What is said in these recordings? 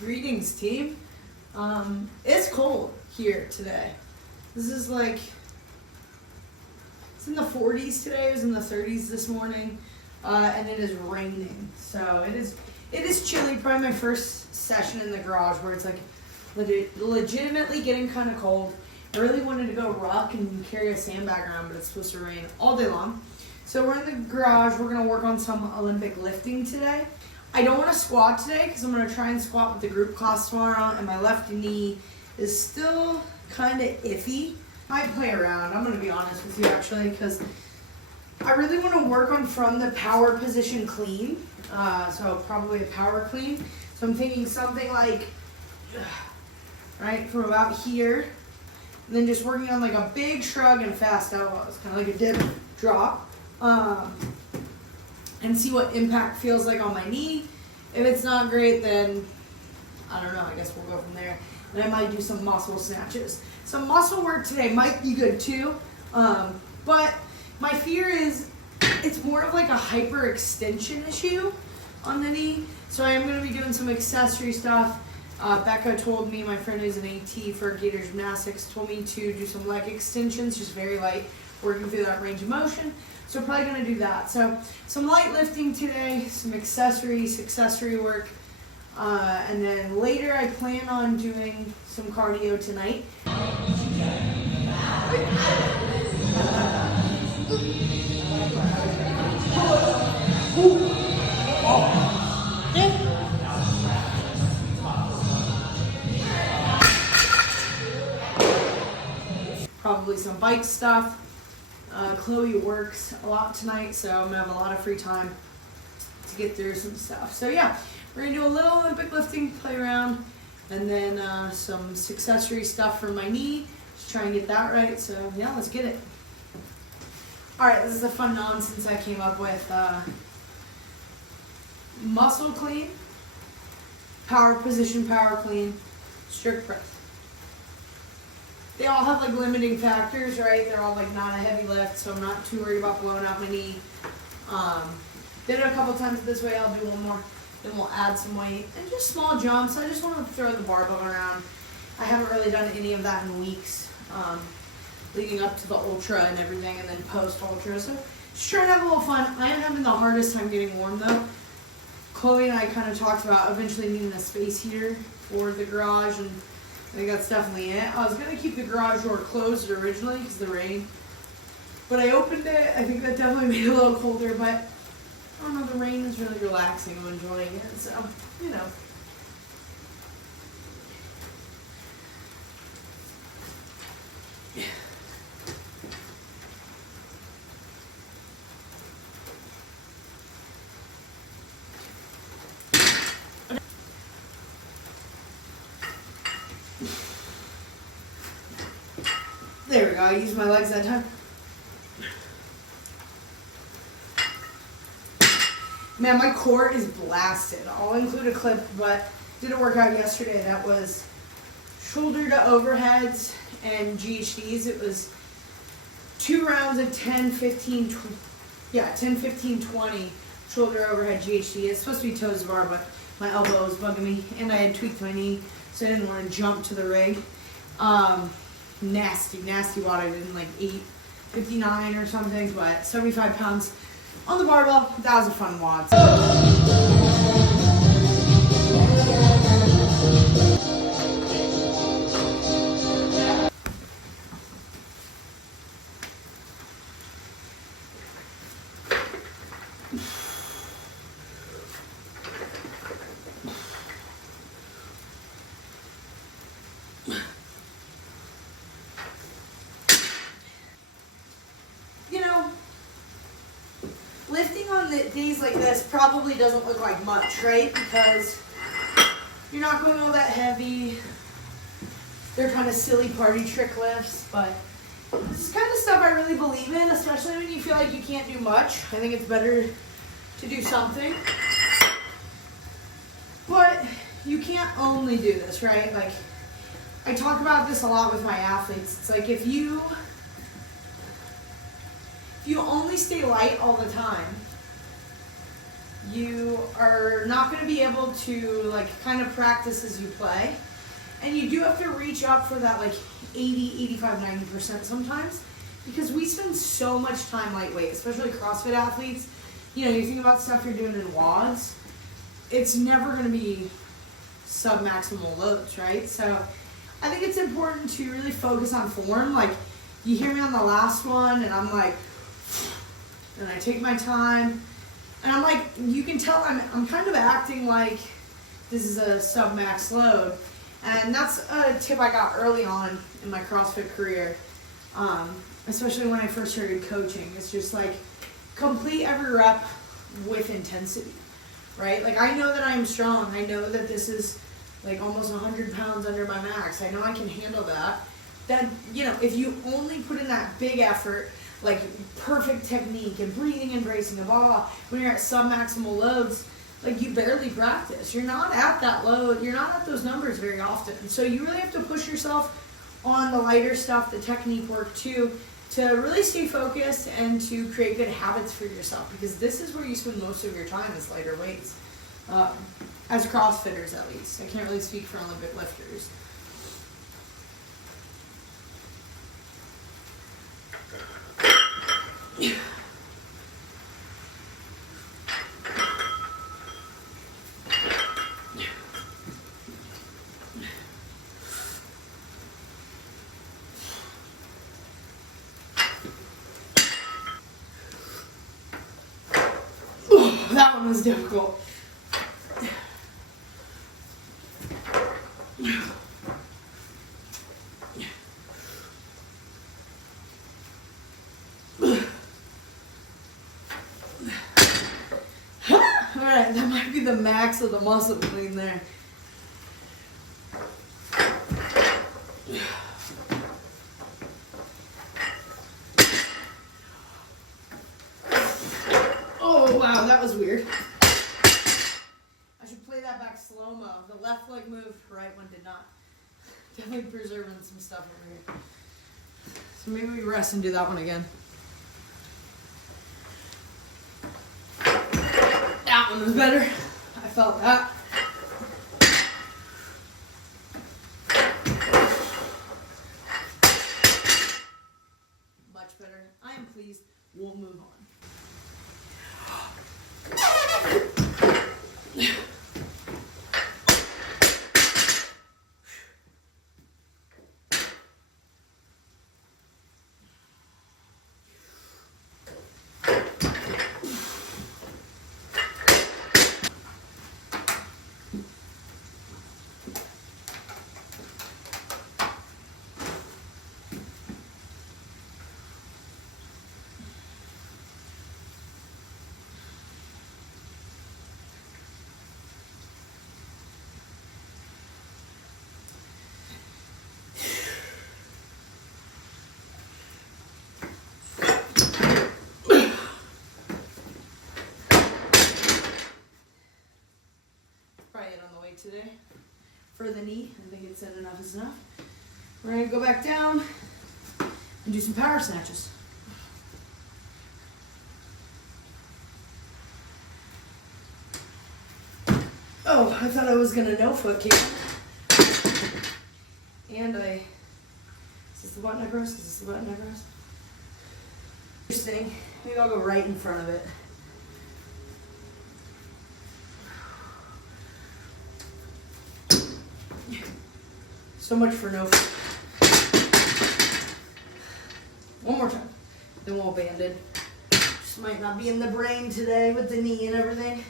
Greetings, team. It's cold here today. This is like, it's in the 40s today. It was in the 30s this morning, and it is raining. So it is chilly. Probably my first session in the garage where it's like legitimately getting kind of cold. I really wanted to go ruck and carry a sandbag around, but it's supposed to rain all day long. So we're in the garage. We're gonna work on some Olympic lifting today. I don't want to squat today because I'm going to try and squat with the group class tomorrow, and my left knee is still kind of iffy. I play around, I'm going to be honest with you actually, because I really want to work on from the power position clean, so probably a power clean. So I'm thinking something like, right, from about here, and then just working on like a big shrug and fast elbows, kind of like a dip drop. And see what impact feels like on my knee. If it's not great, then I don't know, I guess we'll go from there. And I might do some muscle snatches. Some muscle work today might be good too, but my fear is it's more of like a hyperextension issue on the knee. So I am gonna be doing some accessory stuff. Becca told me, my friend who's an AT for Gator Gymnastics, told me to do some leg extensions, just very light, working through that range of motion. So we're probably gonna do that. So some light lifting today, some accessory work, and then later I plan on doing some cardio tonight. Probably some bike stuff. Chloe works a lot tonight, so I'm gonna have a lot of free time to get through some stuff. So yeah, we're gonna do a little Olympic lifting, play around, and then some accessory stuff for my knee. Just try and get that right. So yeah, let's get it. All right, this is a fun nonsense I came up with. Muscle clean, power position, power clean, strict press. They all have like limiting factors, right? They're all like not a heavy lift, so I'm not too worried about blowing out my knee. Did it a couple times this way, I'll do one more. Then we'll add some weight and just small jumps. I just want to throw the barbell around. I haven't really done any of that in weeks, leading up to the ultra and everything, and then post ultra. So just trying to have a little fun. I am having the hardest time getting warm though. Chloe and I kind of talked about eventually needing a space heater for the garage, and I think that's definitely it. I was going to keep the garage door closed originally because of the rain. But I opened it. I think that definitely made it a little colder. But I don't know, the rain is really relaxing. I'm enjoying it. So, you know. There we go, I used my legs that time. Man, my core is blasted. I'll include a clip, but did a workout yesterday that was shoulder to overheads and GHDs. It was 2 rounds of 10, 15, 20 shoulder overhead GHD. It's supposed to be toes to bar, but my elbow was bugging me, and I had tweaked my knee, so I didn't want to jump to the rig. Nasty watt. I did in like 859 or something, but 75 pounds on the barbell. That was a fun WOD. Lifting on the days like this probably doesn't look like much, right? Because you're not going all that heavy. They're kind of silly party trick lifts, but this is kind of stuff I really believe in, especially when you feel like you can't do much. I think it's better to do something. But you can't only do this, right? Like, I talk about this a lot with my athletes. It's like if you only stay light all the time, you are not going to be able to like kind of practice as you play. And you do have to reach up for that like 80, 85, 90% sometimes, because we spend so much time lightweight, especially CrossFit athletes. You know, you think about stuff you're doing in WODs, it's never going to be sub-maximal loads, right? So I think it's important to really focus on form. Like, you hear me on the last one, and I'm like, and I take my time, and I'm like, you can tell I'm kind of acting like this is a sub-max load. And that's a tip I got early on in my CrossFit career, especially when I first started coaching. It's just like, complete every rep with intensity, right? Like, I know that I am strong. I know that this is like almost 100 pounds under my max. I know I can handle that. That, you know, if you only put in that big effort, like perfect technique and breathing and bracing of all, when you're at sub-maximal loads, like, you barely practice. You're not at that load. You're not at those numbers very often. So you really have to push yourself on the lighter stuff, the technique work too, to really stay focused and to create good habits for yourself, because this is where you spend most of your time, is lighter weights. As CrossFitters, at least. I can't really speak for Olympic lifters. That one was difficult. Alright, that might be the max of the muscle clean there. Oh wow, that was weird. I should play that back slow-mo. The left leg moved, right one did not. Definitely preserving some stuff over here. So maybe we rest and do that one again. That one was better. I felt that. Much better. I am pleased. We'll move on. Today for the knee. I think it's said enough is enough. We're going to go back down and do some power snatches. Oh, I thought I was going to no foot kick. And is this the button I pressed? Is this the button I pressed? Interesting. Maybe I'll go right in front of it. So much for no foot. One more time. Then we'll band it. Just might not be in the brain today with the knee and everything.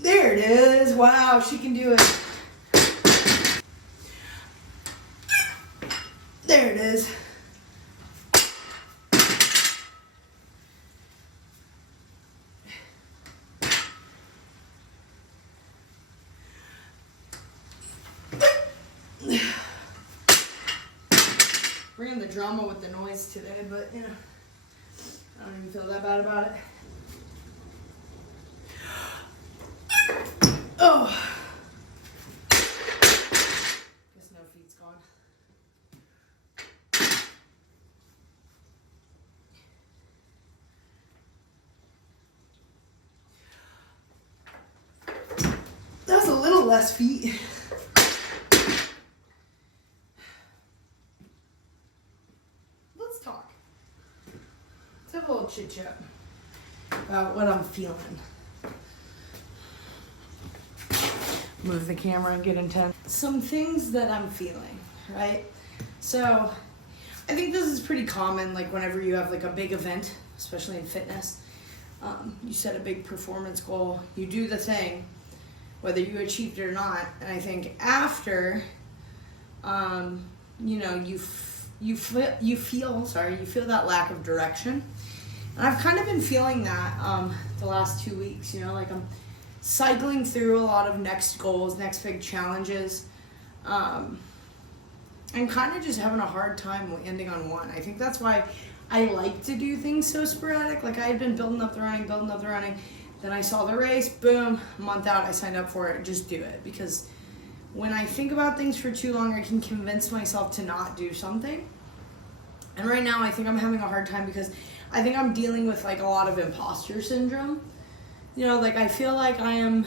There it is. Wow, she can do it. There it is. Bringing the drama with the noise today, but you know, I don't even feel that bad about it. Oh, guess no feet's gone. less feet. Let's talk. Let's have a little chit chat about what I'm feeling. Move the camera and get intense. Some things that I'm feeling, right? So I think this is pretty common, like whenever you have like a big event, especially in fitness, you set a big performance goal, you do the thing, whether you achieved it or not. And I think after, you know, you feel that lack of direction. And I've kind of been feeling that the last 2 weeks, you know, like I'm cycling through a lot of next goals, next big challenges. I'm kind of just having a hard time landing on one. I think that's why I like to do things so sporadic. Like I had been building up the running. Then I saw the race, boom, a month out, I signed up for it, just do it. Because when I think about things for too long, I can convince myself to not do something. And right now I think I'm having a hard time because I think I'm dealing with like a lot of imposter syndrome. You know, like I feel like I am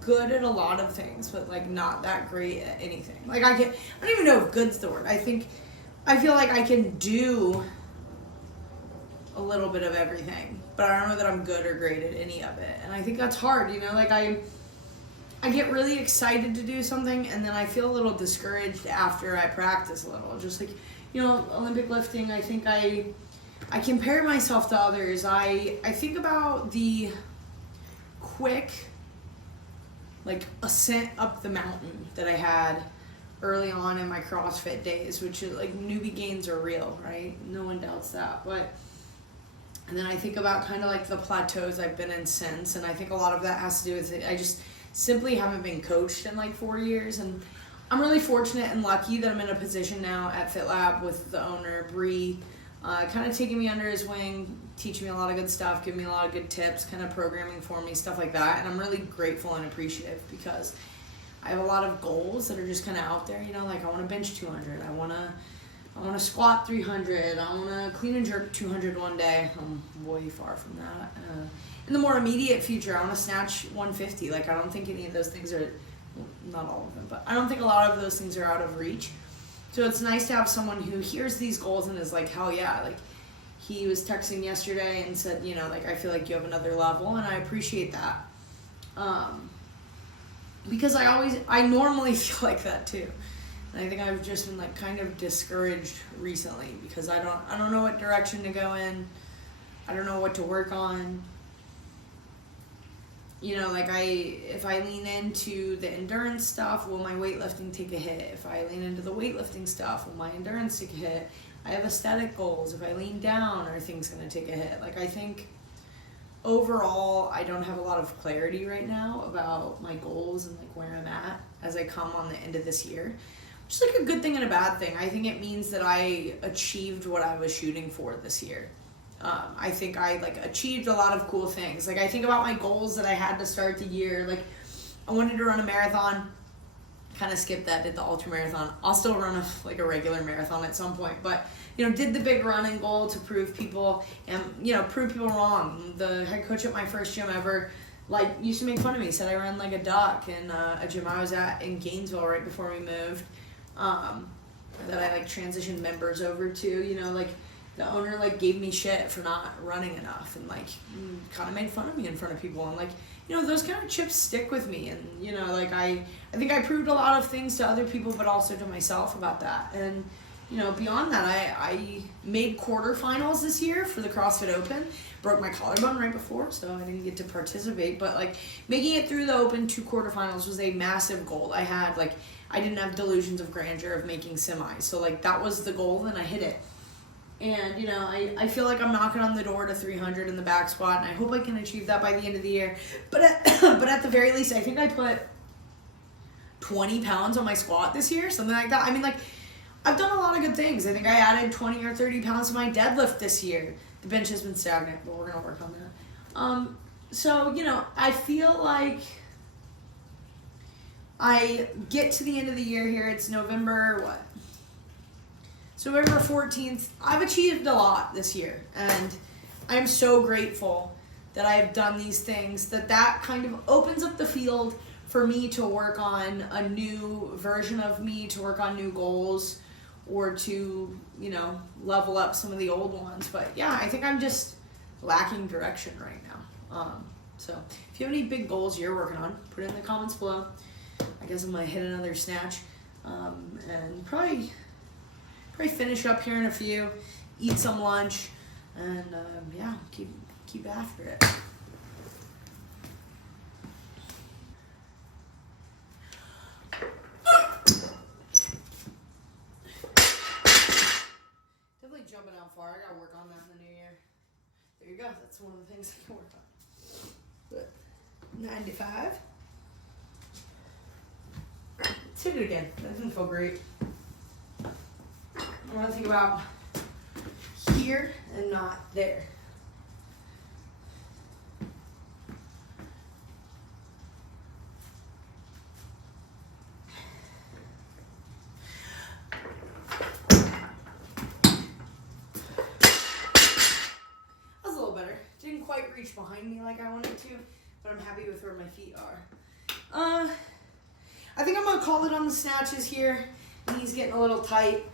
good at a lot of things, but like not that great at anything. Like I don't even know if good's the word. I feel like I can do a little bit of everything, but I don't know that I'm good or great at any of it. And I think that's hard, you know, like I get really excited to do something and then I feel a little discouraged after I practice a little. Just like, you know, Olympic lifting, I think I compare myself to others. I think about the quick like ascent up the mountain that I had early on in my CrossFit days, which is like newbie gains are real, right? No one doubts that. And then I think about kind of like the plateaus I've been in since, and I think a lot of that has to do with it. I just simply haven't been coached in like 4 years, and I'm really fortunate and lucky that I'm in a position now at FitLab with the owner, Bree, kind of taking me under his wing, teaching me a lot of good stuff, giving me a lot of good tips, kind of programming for me, stuff like that. And I'm really grateful and appreciative because I have a lot of goals that are just kind of out there, you know, like I want to bench 200, I want to squat 300, I want to clean and jerk 200 one day. I'm way far from that. In the more immediate future, I want to snatch 150. Like I don't think any of those things are, well, not all of them, but I don't think a lot of those things are out of reach. So it's nice to have someone who hears these goals and is like, hell yeah. Like he was texting yesterday and said, you know, like I feel like you have another level, and I appreciate that. Because I normally feel like that too. And I think I've just been like kind of discouraged recently because I don't know what direction to go in. I don't know what to work on. You know, like if I lean into the endurance stuff, will my weightlifting take a hit? If I lean into the weightlifting stuff, will my endurance take a hit? I have aesthetic goals. If I lean down, are things going to take a hit? Like I think overall, I don't have a lot of clarity right now about my goals and like where I'm at as I come on the end of this year. Which is like a good thing and a bad thing. I think it means that I achieved what I was shooting for this year. I think I like achieved a lot of cool things. Like I think about my goals that I had to start the year. Like I wanted to run a marathon. Kind of skipped that, did the ultra marathon. I'll still run a regular marathon at some point, but you know, did the big running goal to prove people and you know, prove people wrong. The head coach at my first gym ever like used to make fun of me, said I ran like a duck in a gym I was at in Gainesville right before we moved. That I like transitioned members over to, you know, like the owner like gave me shit for not running enough and like kind of made fun of me in front of people, and like, you know, those kind of chips stick with me. And you know, like I think I proved a lot of things to other people but also to myself about that. And you know, beyond that, I made quarterfinals this year for the CrossFit Open. Broke my collarbone right before, so I didn't get to participate, but like making it through the Open to quarterfinals was a massive goal. I had like, I didn't have delusions of grandeur of making semis, so like that was the goal and I hit it. And you know, I feel like I'm knocking on the door to 300 in the back squat, and I hope I can achieve that by the end of the year. But at the very least, I think I put 20 pounds on my squat this year, something like that. I mean, like, I've done a lot of good things. I think I added 20 or 30 pounds to my deadlift this year. The bench has been stagnant, but we're gonna work on that. So you know, I feel like I get to the end of the year here. It's November, what? It's November 14th. I've achieved a lot this year, and I'm so grateful that I've done these things, that kind of opens up the field for me to work on a new version of me, to work on new goals, or to, you know, level up some of the old ones. But yeah, I think I'm just lacking direction right now. So if you have any big goals you're working on, put it in the comments below. I guess I'm gonna hit another snatch, and probably finish up here in a few, eat some lunch, and yeah, keep after it. Definitely jumping out far. I gotta work on that in the new year. There you go. That's one of the things I can work on. But 95. Let's hit it again. That doesn't feel great. I want to think about here and not there. That's a little better. Didn't quite reach behind me like I wanted to, but I'm happy with where my feet are. I think I'm going to call it on the snatches here. Knees getting a little tight.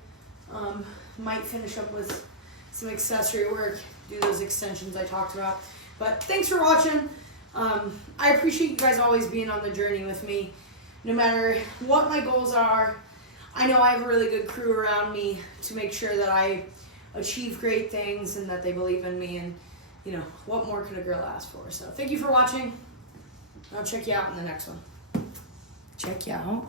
Might finish up with some accessory work, do those extensions I talked about. But thanks for watching. I appreciate you guys always being on the journey with me. No matter what my goals are, I know I have a really good crew around me to make sure that I achieve great things and that they believe in me. And, you know, what more could a girl ask for? So thank you for watching. I'll check you out in the next one. Check you out.